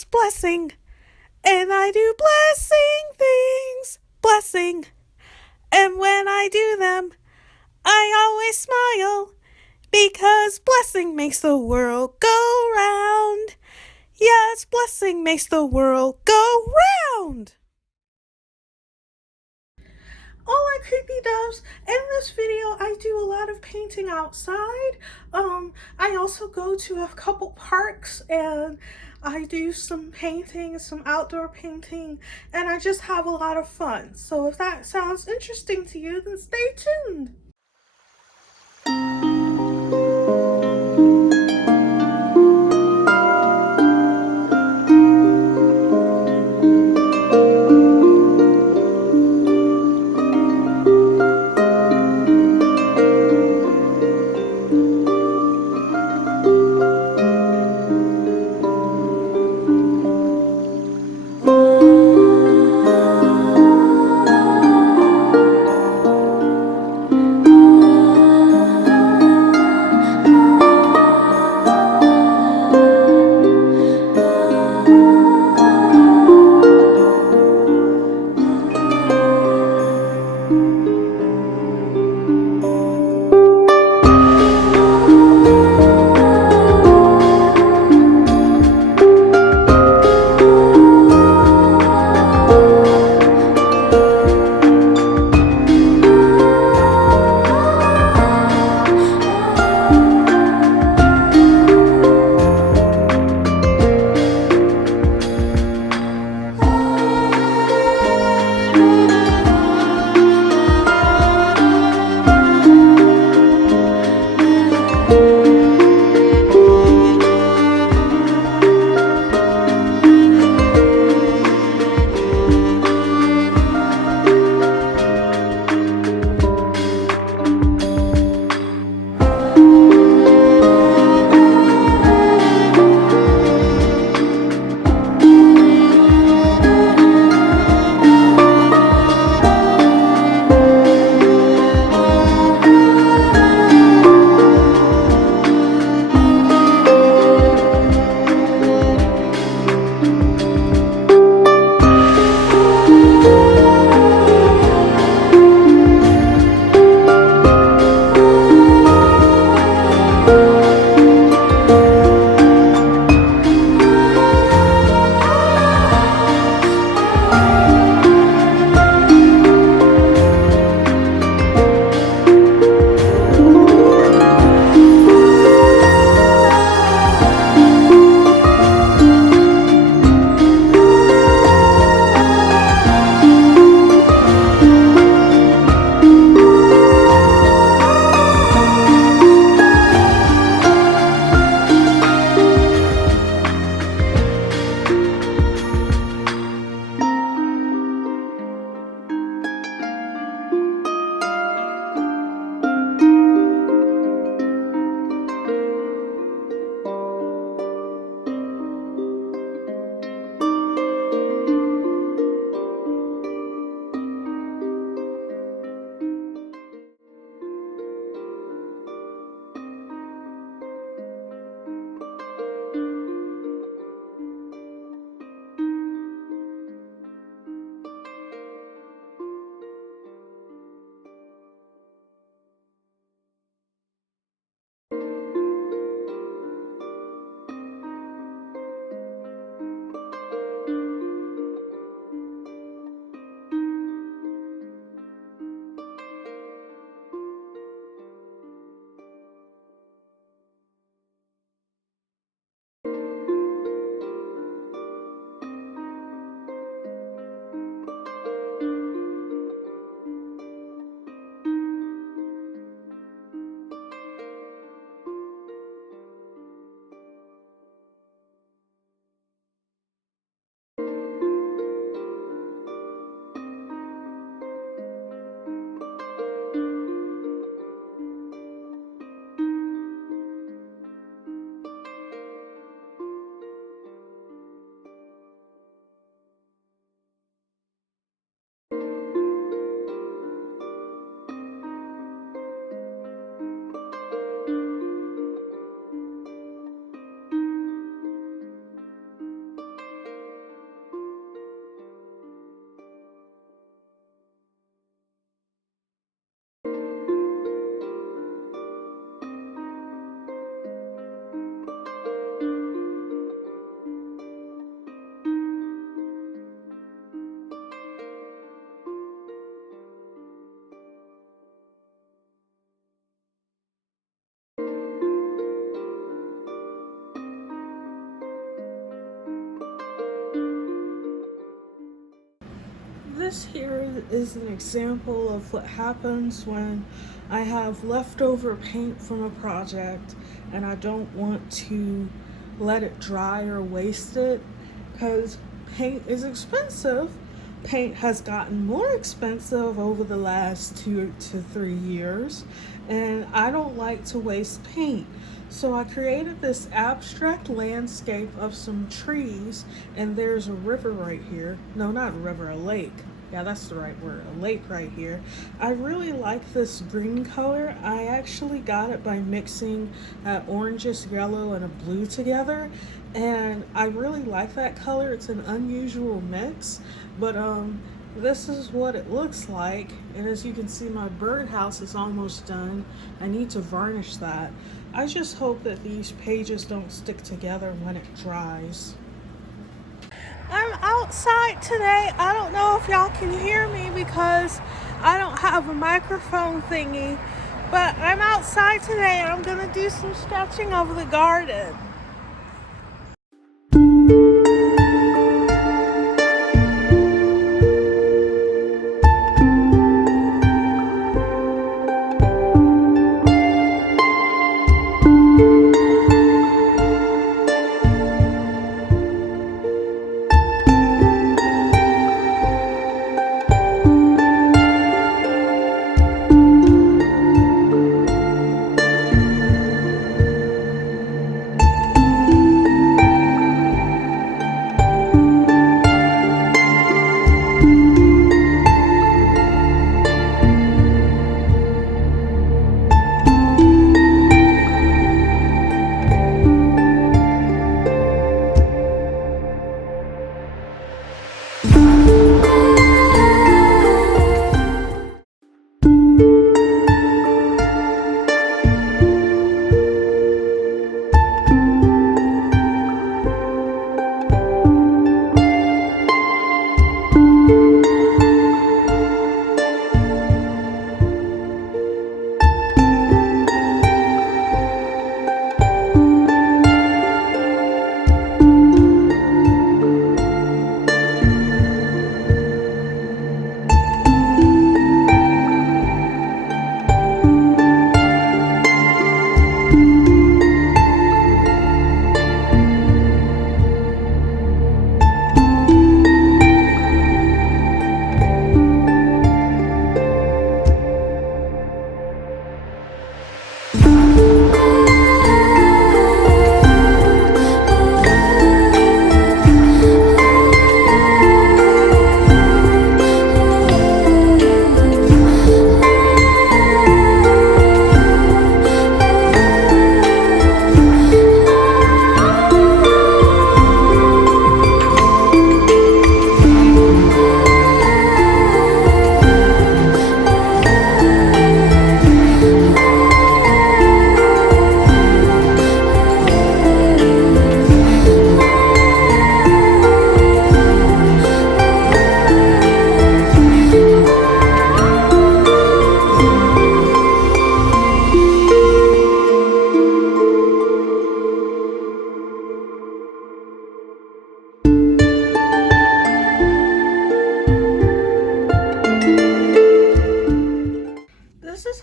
because blessing. And I do blessing things, blessing. And when I do them, I always smile, because blessing makes the world go round. Yes, blessing makes the world go round. Hola, creepy doves. In this video, I do a lot of painting outside. I also go to a couple parks and I do some painting, some outdoor painting, and I just have a lot of fun. So if that sounds interesting to you, then stay tuned. This here is an example of what happens when I have leftover paint from a project and I don't want to let it dry or waste it, because paint is expensive. Paint has gotten more expensive over the last 2 to 3 years, and I don't like to waste paint. So I created this abstract landscape of some trees, and there's a river right here. No, not a river, a lake. Yeah, that's the right word, a lake right here. I really like this green color. I actually got it by mixing oranges, yellow, and a blue together. And I really like that color. It's an unusual mix, but this is what it looks like. And as you can see, my birdhouse is almost done. I need to varnish that. I just hope that these pages don't stick together when it dries. I'm outside today. I don't know if y'all can hear me because I don't have a microphone thingy, but I'm outside today and I'm gonna do some sketching of the garden.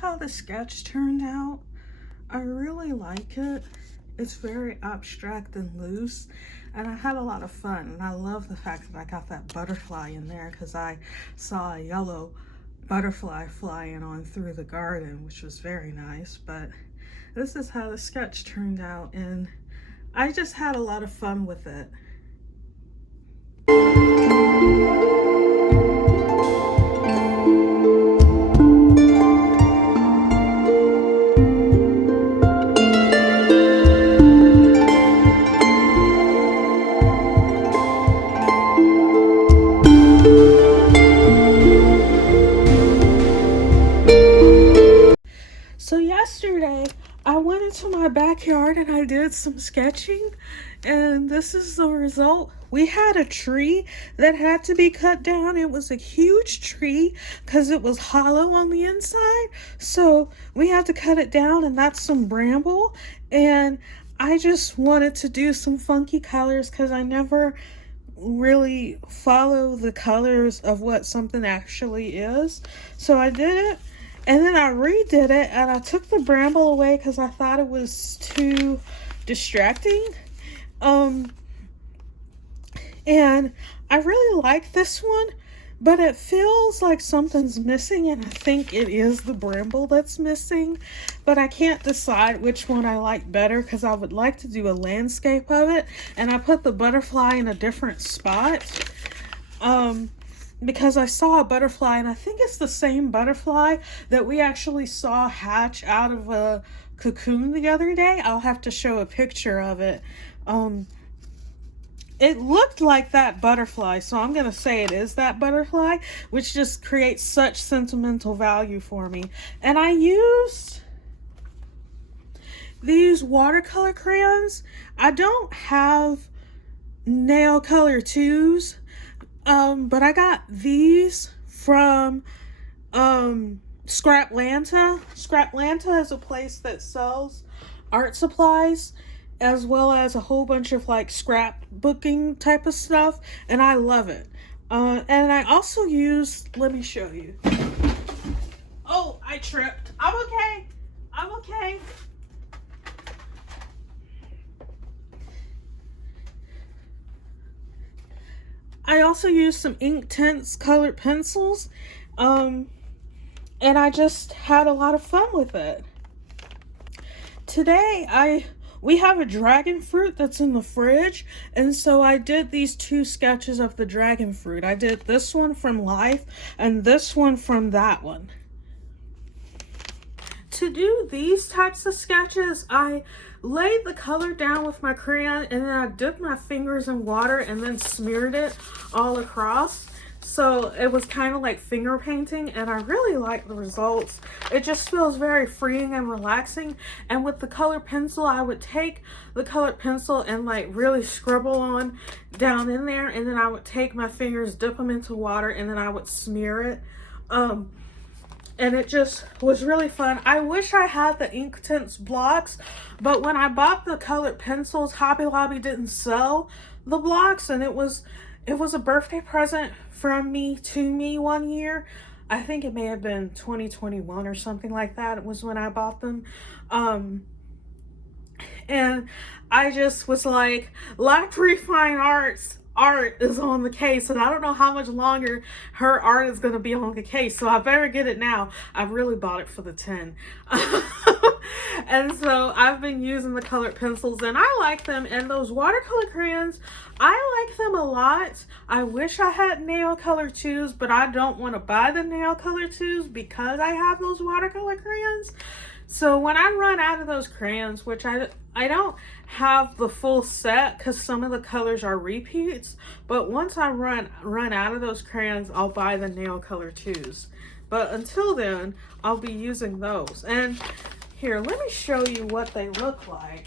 How the sketch turned out. I really like it. It's very abstract and loose, and I had a lot of fun, and I love the fact that I got that butterfly in there because I saw a yellow butterfly flying on through the garden, which was very nice. But this is how the sketch turned out, and I just had a lot of fun with it. So yesterday I went into my backyard and I did some sketching, and this is the result. We had a tree that had to be cut down. It was a huge tree because it was hollow on the inside, so we had to cut it down, and that's some bramble. And I just wanted to do some funky colors because I never really follow the colors of what something actually is. So I did it, and then I redid it, and I took the bramble away because I thought it was too distracting. And I really like this one, but it feels like something's missing, and I think it is the bramble that's missing, but I can't decide which one I like better because I would like to do a landscape of it, and I put the butterfly in a different spot because I saw a butterfly, and I think it's the same butterfly that we actually saw hatch out of a cocoon the other day. I'll have to show a picture of it. It looked like that butterfly, so I'm going to say it is that butterfly, which just creates such sentimental value for me. And I used these watercolor crayons. I don't have nail color 2s, but I got these from Scraplanta. Scraplanta is a place that sells art supplies, as well as a whole bunch of like scrapbooking type of stuff, and I love it. And I also used, let me show you. Oh, I tripped. I'm okay. I'm okay. I also used some Inktense colored pencils, and I just had a lot of fun with it. Today we have a dragon fruit that's in the fridge, and so I did these 2 sketches of the dragon fruit. I did this one from life and this one from that one. To do these types of sketches, I laid the color down with my crayon, and then I dipped my fingers in water and then smeared it all across. So it was kind of like finger painting, and I really like the results. It just feels very freeing and relaxing. And with the colored pencil, I would take the colored pencil and like really scribble on down in there, and then I would take my fingers, dip them into water, and then I would smear it. And it just was really fun. I wish I had the Inktense blocks, but when I bought the colored pencils, Hobby Lobby didn't sell the blocks, and it was a birthday present from me to me one year. I think it may have been 2021 or something like that. It was when I bought them. And I just was like, Lack Refine Arts art is on the case, and I don't know how much longer her art is going to be on the case, so I better get it now. I really bought it for the 10. And so I've been using the colored pencils, and I like them. And those watercolor crayons, I like them a lot. I wish I had nail color 2s, but I don't want to buy the nail color 2s because I have those watercolor crayons. So when I run out of those crayons, which I don't have the full set because some of the colors are repeats, but once I run out of those crayons, I'll buy the nail color 2s. But until then, I'll be using those. And here, let me show you what they look like.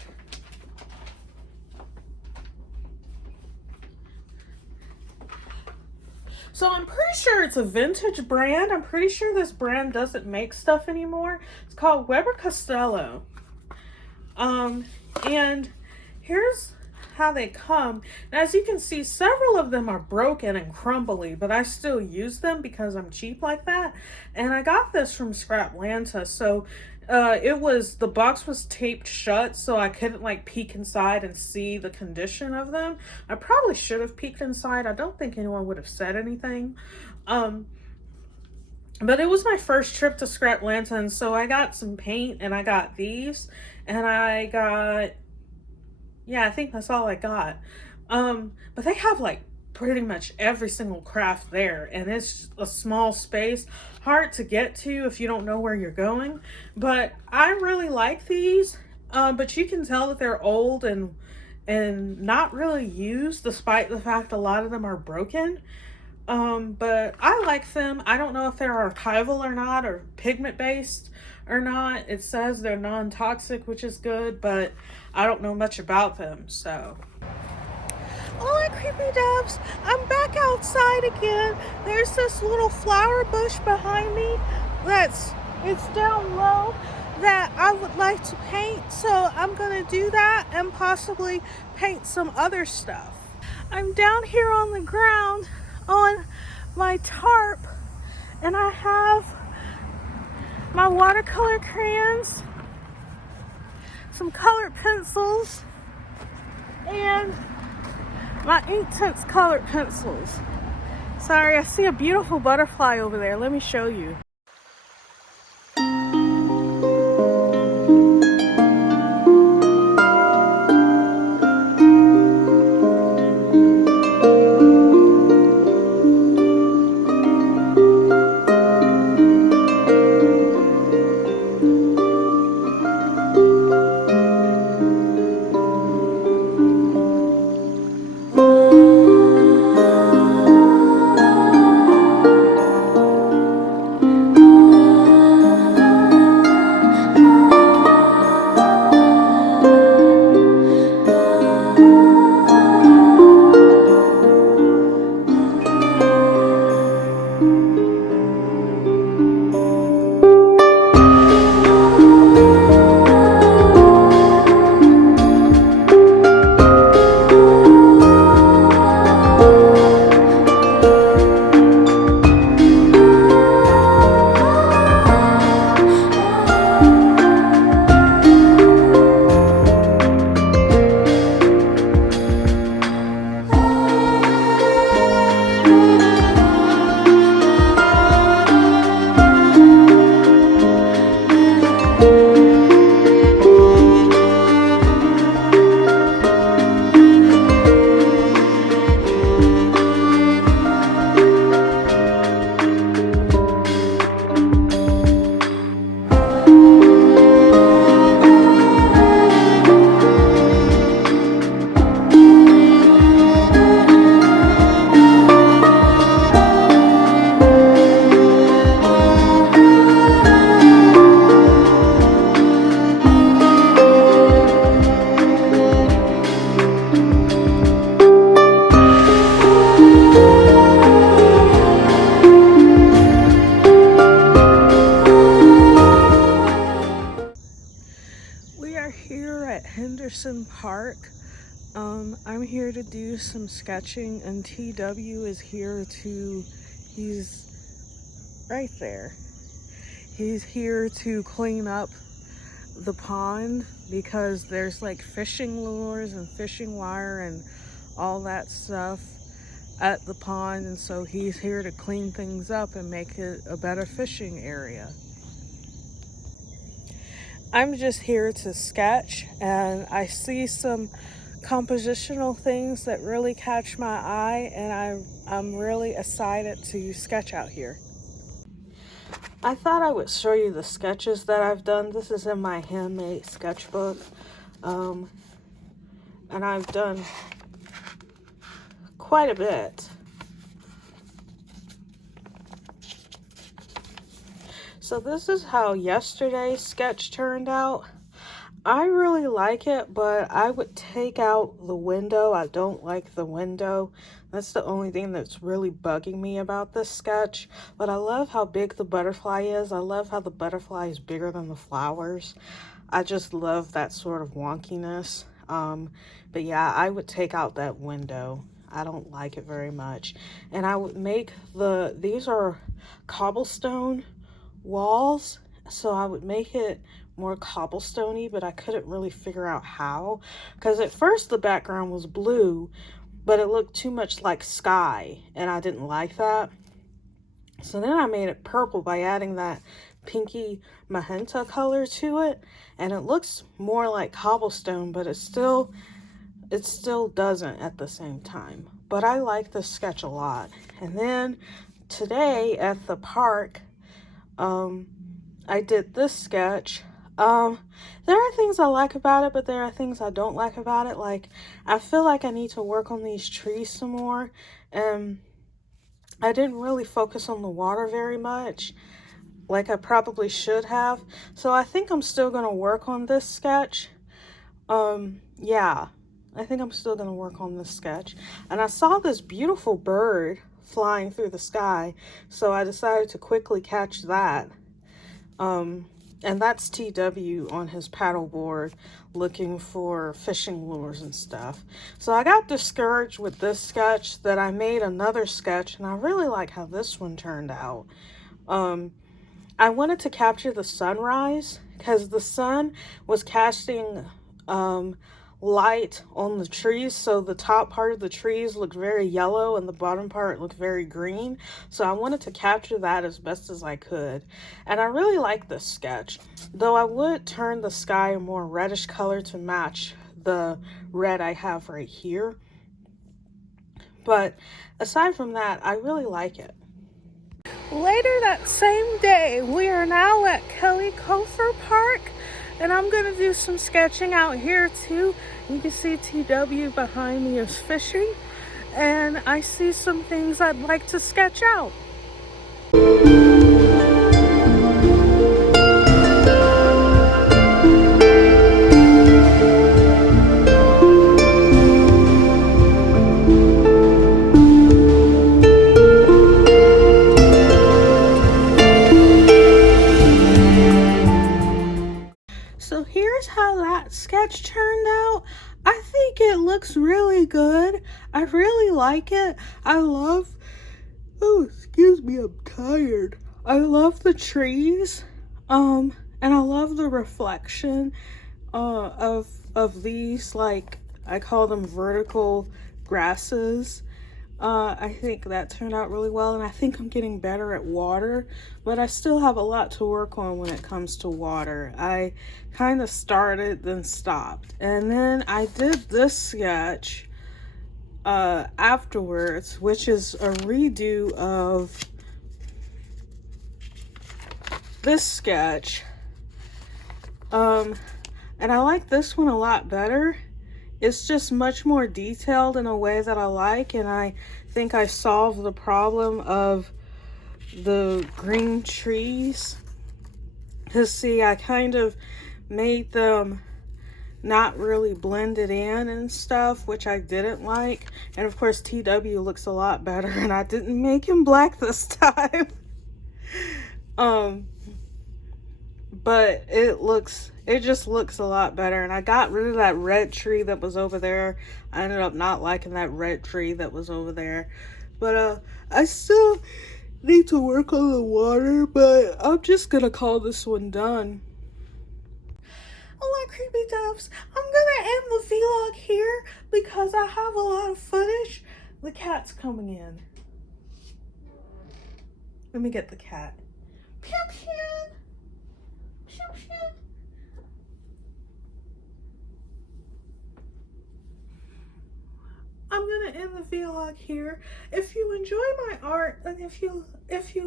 So I'm pretty sure it's a vintage brand. I'm pretty sure this brand doesn't make stuff anymore. It's called Weber Costello. And here's how they come. And as you can see, several of them are broken and crumbly, but I still use them because I'm cheap like that. And I got this from Scraplanta. So the box was taped shut, so I couldn't like peek inside and see the condition of them. I probably should have peeked inside. I don't think anyone would have said anything. But it was my first trip to Scraplanta, and so I got some paint, and I got these, and I got, yeah, I think that's all I got. But they have like pretty much every single craft there, and it's a small space, hard to get to if you don't know where you're going. But I really like these, but you can tell that they're old and not really used, despite the fact a lot of them are broken. But I like them. I don't know if they're archival or not, or pigment based or not. It says they're non-toxic, which is good, but I don't know much about them, so. Hola, creepy doves. I'm back outside again. There's this little flower bush behind me it's down low that I would like to paint, so I'm gonna do that and possibly paint some other stuff. I'm down here on the ground on my tarp, and I have my watercolor crayons, some colored pencils, and my inktense colored pencils. Sorry, I see a beautiful butterfly over there. Let me show you. We are here at Henderson Park. I'm here to do some sketching, and TW is here he's right there. He's here to clean up the pond because there's like fishing lures and fishing wire and all that stuff at the pond, and so he's here to clean things up and make it a better fishing area. I'm just here to sketch, and I see some compositional things that really catch my eye, and I'm really excited to sketch out here. I thought I would show you the sketches that I've done. This is in my handmade sketchbook, and I've done quite a bit. So this is how yesterday's sketch turned out. I really like it, but I would take out the window. I don't like the window. That's the only thing that's really bugging me about this sketch. But I love how big the butterfly is. I love how the butterfly is bigger than the flowers. I just love that sort of wonkiness. But yeah, I would take out that window. I don't like it very much. And I would make these are cobblestone walls, so I would make it more cobblestoney, but I couldn't really figure out how, because at first the background was blue, but it looked too much like sky, and I didn't like that. So then I made it purple by adding that pinky magenta color to it, and it looks more like cobblestone, but it still doesn't at the same time. But I like this sketch a lot. And then today at the park, I did this sketch. There are things I like about it, but there are things I don't like about it. Like, I feel like I need to work on these trees some more, and I didn't really focus on the water very much, like I probably should have. So I think I'm still gonna work on this sketch. Yeah, I think I'm still gonna work on this sketch. And I saw this beautiful bird flying through the sky, so I decided to quickly catch that. And that's TW on his paddleboard looking for fishing lures and stuff. So I got discouraged with this sketch, that I made another sketch, and I really like how this one turned out. I wanted to capture the sunrise because the sun was casting light on the trees, so the top part of the trees looked very yellow and the bottom part looked very green. So I wanted to capture that as best as I could, and I really like this sketch, though I would turn the sky a more reddish color to match the red I have right here. But aside from that, I really like it. Later that same day, we are now at Kelly Kofer Park, and I'm going to do some sketching out here too. You can see TW behind me is fishing, and I see some things I'd like to sketch out. So here's how that sketch turned out. I think it looks really good. I really like it. I love, oh, excuse me, I'm tired. I love the trees, and I love the reflection of these, like, I call them vertical grasses. I think that turned out really well, and I think I'm getting better at water, but I still have a lot to work on when it comes to water. I kind of started, then stopped, and then I did this sketch afterwards, which is a redo of this sketch, and I like this one a lot better. It's just much more detailed in a way that I like, and I think I solved the problem of the green trees. Because see, I kind of made them not really blended in and stuff, which I didn't like. And of course TW looks a lot better, and I didn't make him black this time. But it just looks a lot better, and I got rid of that red tree that was over there. I ended up not liking that red tree that was over there, but I still need to work on the water, but I'm just gonna call this one done. Hola, creepy doves. I'm gonna end the vlog here because I have a lot of footage. The cat's coming in. Let me get the cat. Pew pew. I'm gonna end the vlog here. If you enjoy my art, and if you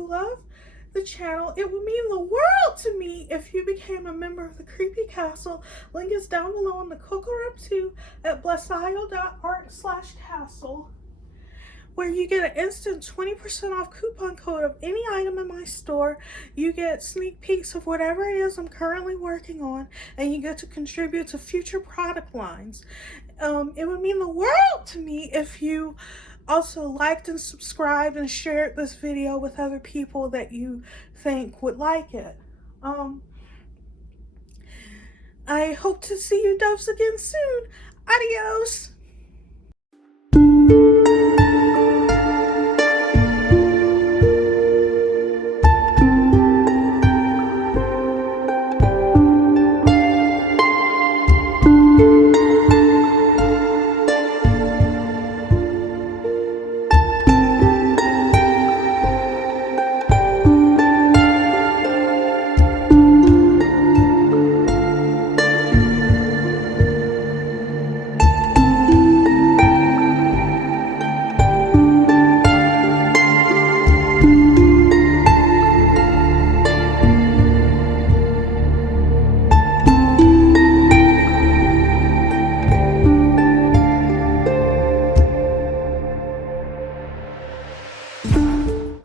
love the channel, it would mean the world to me if you became a member of the Creepy Castle. Link is down below in the Coco 2 at blessio.art/castle, where you get an instant 20% off coupon code of any item in my store. You get sneak peeks of whatever it is I'm currently working on, and you get to contribute to future product lines. It would mean the world to me if you also liked and subscribed and shared this video with other people that you think would like it. I hope to see you doves again soon. Adios.